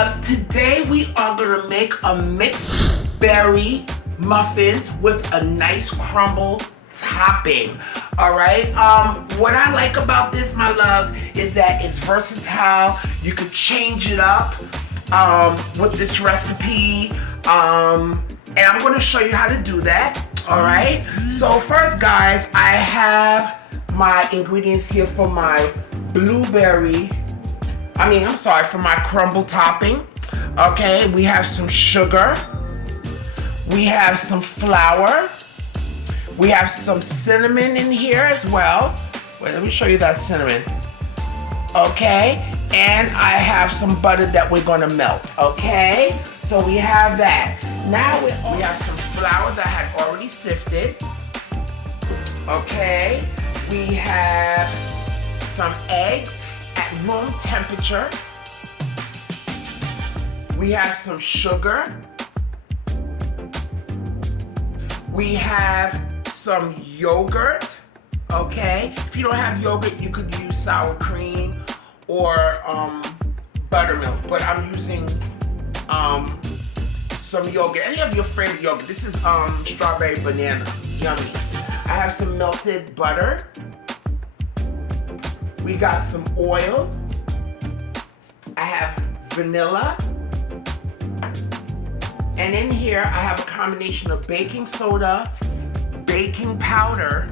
loves, today we are gonna make a mixed berry muffins with a nice crumble topping. All right, what I like about this, my loves, is that it's versatile. You could change it up with this recipe, and I'm gonna show you how to do that. All right, so first, guys, I have my ingredients here for my for my crumble topping. Okay, we have some sugar, we have some flour, we have some cinnamon in here as well. Wait, let me show you that cinnamon. Okay, and I have some butter that we're gonna melt. Okay, so we have that. Now we have some flour that I had already sifted. Okay, we have some eggs at room temperature. We have some sugar. We have some yogurt. Okay, if you don't have yogurt, you could use sour cream or buttermilk, but I'm using some yogurt. Any of your favorite yogurt. This is strawberry banana. Yummy. I have some melted butter. We got some oil. I have vanilla. And in here, I have a combination of baking soda, baking powder,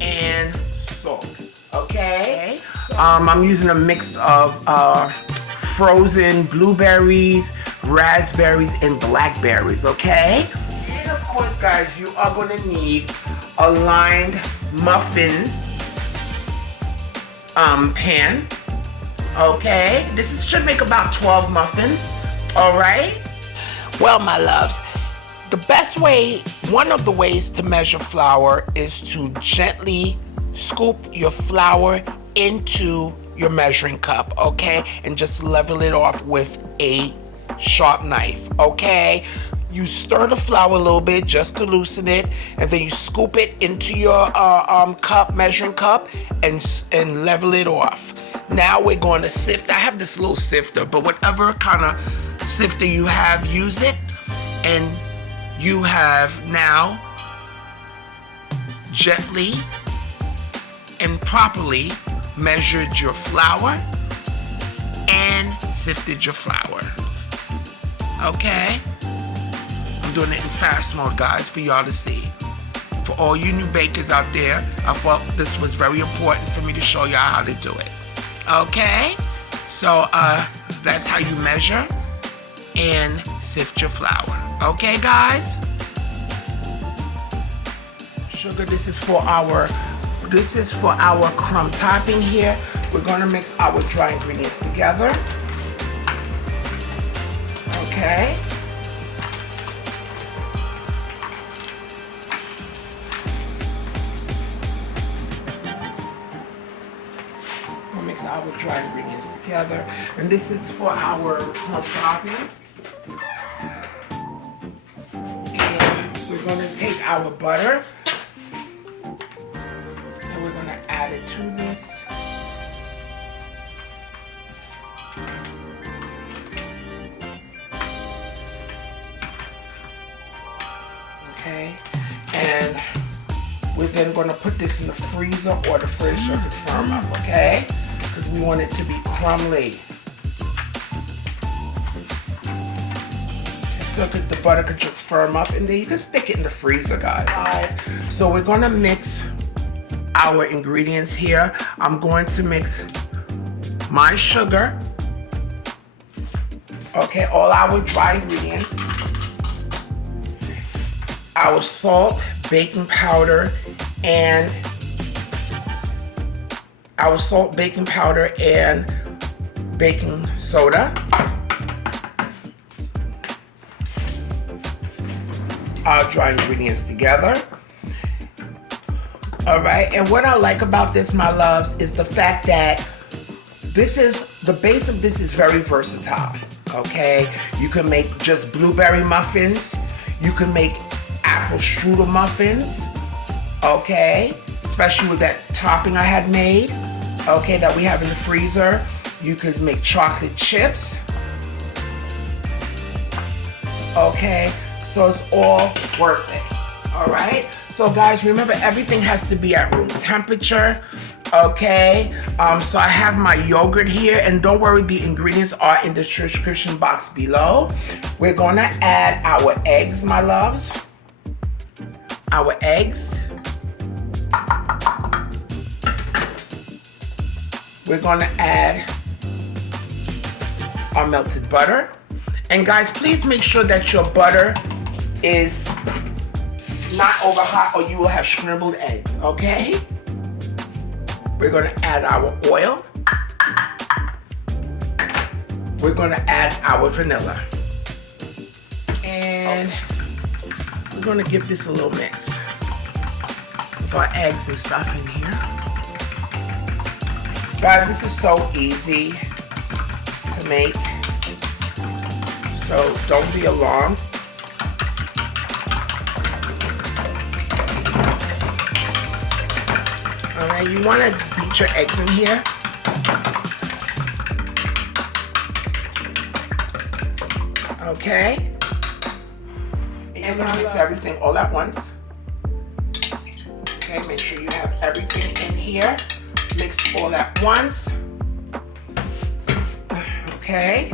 and salt. Okay? I'm using a mix of frozen blueberries, raspberries, and blackberries. Okay? And of course, guys, you are going to need a lined muffin pan. Okay, should make about 12 muffins. All right. Well, my loves, the best way, one of the ways to measure flour is to gently scoop your flour into your measuring cup, okay, and just level it off with a sharp knife. Okay, you stir the flour a little bit just to loosen it, and then you scoop it into your measuring cup, and level it off. Now we're going to sift. I have this little sifter, but whatever kind of sifter you have, use it. And you have now gently and properly measured your flour and sifted your flour. Okay? I'm doing it in fast mode, guys, for y'all to see. For all you new bakers out there, I thought this was very important for me to show y'all how to do it. Okay? So, that's how you measure and sift your flour. Okay, guys? Sugar, this is for our crumb topping here. We're gonna mix our dry ingredients together. Okay. We'll mix our dry ingredients together. And this is for our crumb topping. And we're gonna take our butter and we're gonna add it to this. Okay, and we're then going to put this in the freezer or the fridge so it can firm up, okay? Because we want it to be crumbly. So that the butter could just firm up, and then you can stick it in the freezer, guys. So we're going to mix our ingredients here. I'm going to mix my sugar, okay, all our dry ingredients, our salt, baking powder, and baking soda. Our dry ingredients together. All right, and what I like about this, my loves, is the fact that the base of this is very versatile. Okay, you can make just blueberry muffins. You can make apple strudel muffins, okay, especially with that topping I had made, okay, that we have in the freezer. You could make chocolate chips, okay? So it's all worth it, all right? So guys, remember everything has to be at room temperature, okay? So I have my yogurt here, and don't worry, the ingredients are in the description box below. We're gonna add our eggs, my loves. Our eggs. We're gonna add our melted butter. And guys, please make sure that your butter is not over hot or you will have scrambled eggs, okay? We're gonna add our oil. We're gonna add our vanilla. And we're gonna give this a little mix with our eggs and stuff in here. Guys, this is so easy to make, so don't be alarmed. Alright, you want to beat your eggs in here. Okay. And you're going to mix everything all at once. Okay, make sure you have everything in here. Mix all at once. Okay.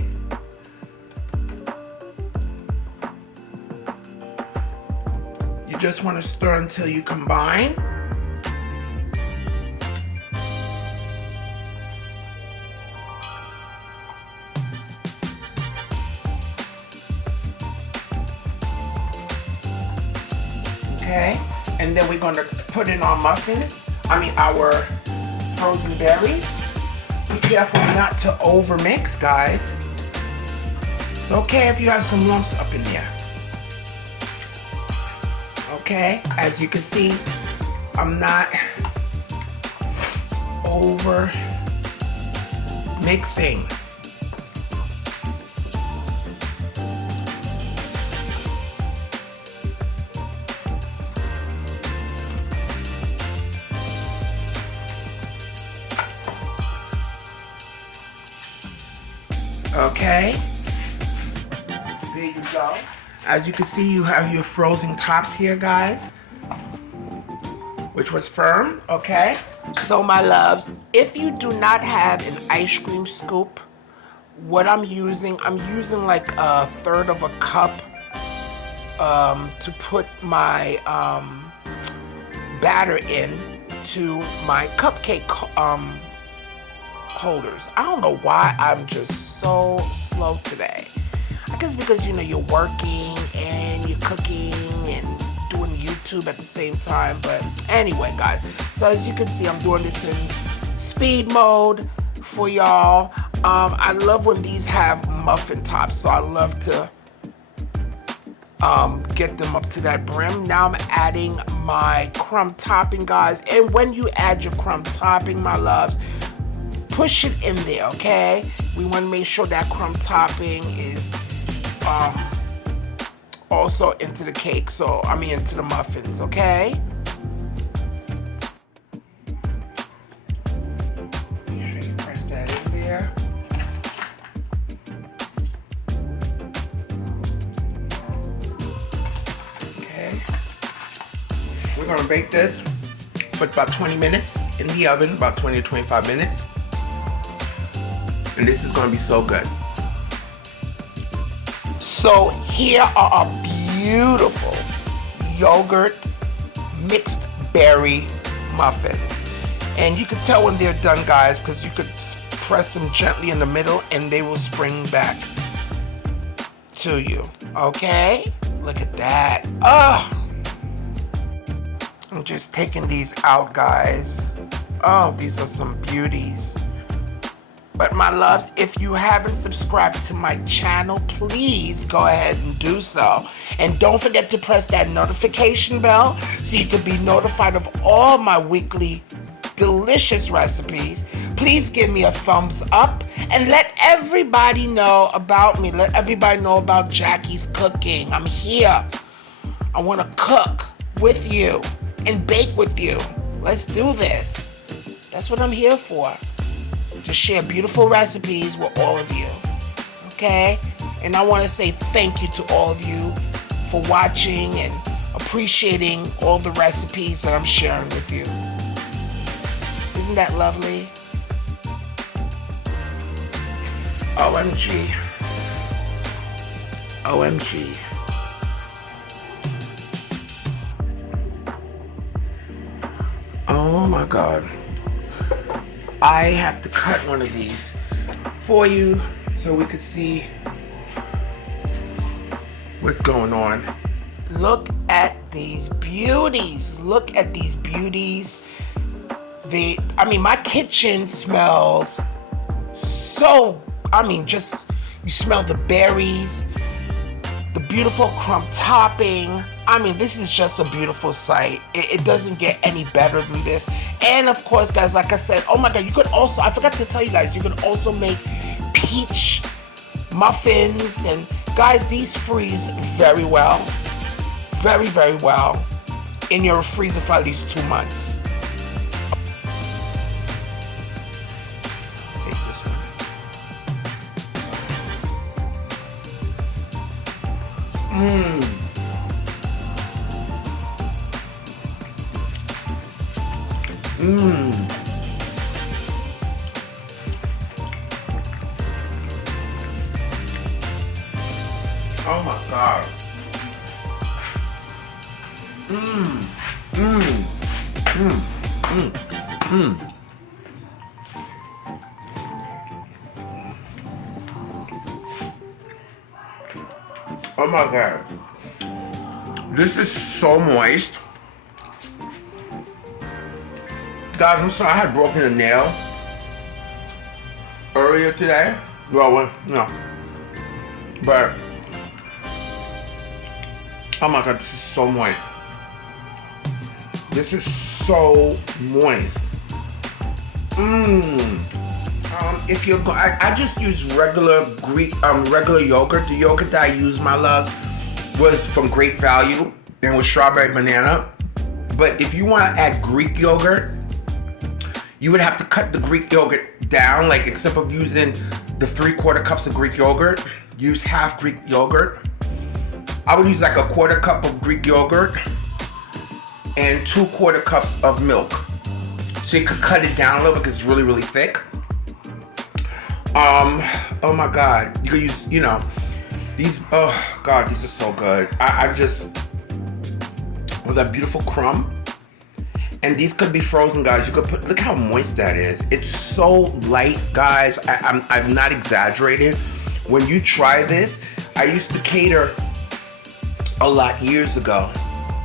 You just want to stir until you combine. Okay, and then we're going to put in our muffins, our frozen berries. Be careful not to over mix, guys. It's okay if you have some lumps up in there. Okay, as you can see, I'm not over mixing. Okay, there you go. As you can see, you have your frozen tops here, guys, which was firm, okay? So my loves, if you do not have an ice cream scoop, what I'm using like 1/3 of a cup to put my batter in to my cupcake holders. I don't know why I'm just so slow today. I guess because, you're working and you're cooking and doing YouTube at the same time. But anyway, guys, so as you can see, I'm doing this in speed mode for y'all. I love when these have muffin tops, so I love to get them up to that brim. Now I'm adding my crumb topping, guys. And when you add your crumb topping, my loves, push it in there, okay? We want to make sure that crumb topping is also into the cake, into the muffins, okay? Make sure you press that in there. Okay. We're gonna bake this for about 20 minutes in the oven, about 20 to 25 minutes. And this is gonna be so good. So here are our beautiful yogurt mixed berry muffins. And you can tell when they're done, guys, because you could press them gently in the middle and they will spring back to you. Okay? Look at that. Oh! I'm just taking these out, guys. Oh, these are some beauties. But my loves, if you haven't subscribed to my channel, please go ahead and do so. And don't forget to press that notification bell so you can be notified of all my weekly delicious recipes. Please give me a thumbs up and let everybody know about me. Let everybody know about Jackie's Cooking. I'm here. I want to cook with you and bake with you. Let's do this. That's what I'm here for. To share beautiful recipes with all of you. okay? And I want to say thank you to all of you for watching and appreciating all the recipes that I'm sharing with you. Isn't that lovely? OMG. OMG. Oh my God. I have to cut one of these for you so we could see what's going on. Look at these beauties. Look at these beauties. My kitchen smells so, just, you smell the berries, the beautiful crumb topping. This is just a beautiful sight. It doesn't get any better than this. And of course, guys, like I said, oh my God, you could also, I forgot to tell you guys, you can also make peach muffins. And guys, these freeze very well. Very, very well in your freezer for at least 2 months. Face this one. Oh my God. Oh my God. This is so moist. Guys, I'm sorry, I had broken a nail earlier today. Well, no. But, oh my God, this is so moist. This is so moist. If you're I just use regular regular yogurt. The yogurt that I use, my loves, was from Great Value and with strawberry banana. But if you want to add Greek yogurt, you would have to cut the Greek yogurt down, like except of using the 3/4 cups of Greek yogurt, use half Greek yogurt. I would use like a 1/4 cup of Greek yogurt and 2/4 cups of milk. So you could cut it down a little because it's really, really thick. Oh my God, you could use, these, oh God, these are so good. I just, with that beautiful crumb. And these could be frozen, guys. You could put, look how moist that is. It's so light, guys. I'm not exaggerating. When you try this, I used to cater a lot years ago,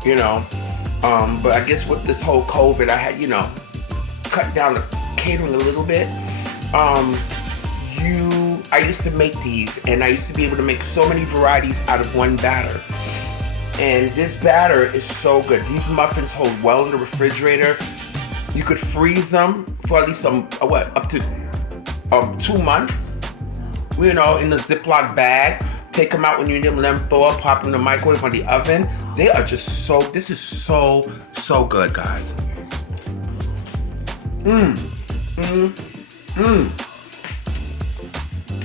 but I guess with this whole COVID, I had, cut down the catering a little bit. I used to make these, and I used to be able to make so many varieties out of one batter. And this batter is so good. These muffins hold well in the refrigerator. You could freeze them for at least up to 2 months. In the Ziploc bag. Take them out when you need them thaw, pop in the microwave or the oven. They are just this is so good, guys.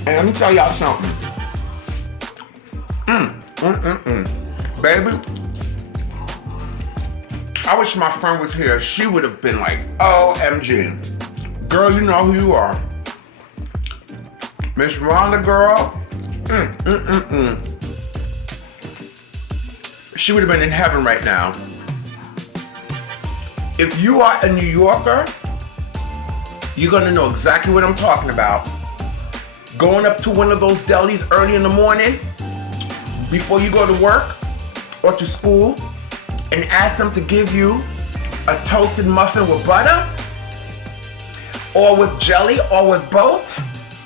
And let me tell y'all something. Baby, I wish my friend was here. She would have been like, OMG. Girl, you know who you are. Miss Rhonda, girl. She would have been in heaven right now. If you are a New Yorker, you're gonna know exactly what I'm talking about. Going up to one of those delis early in the morning, before you go to work or to school, and ask them to give you a toasted muffin with butter, or with jelly, or with both.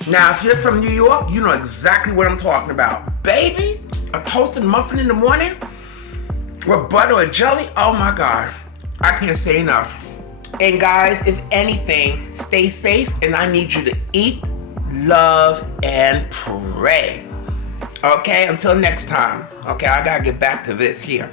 Now, if you're from New York, you know exactly what I'm talking about. Baby, a toasted muffin in the morning with butter or jelly, oh my God. I can't say enough. And guys, if anything, stay safe, and I need you to eat, love, and pray. Okay, until next time. Okay, I gotta get back to this here.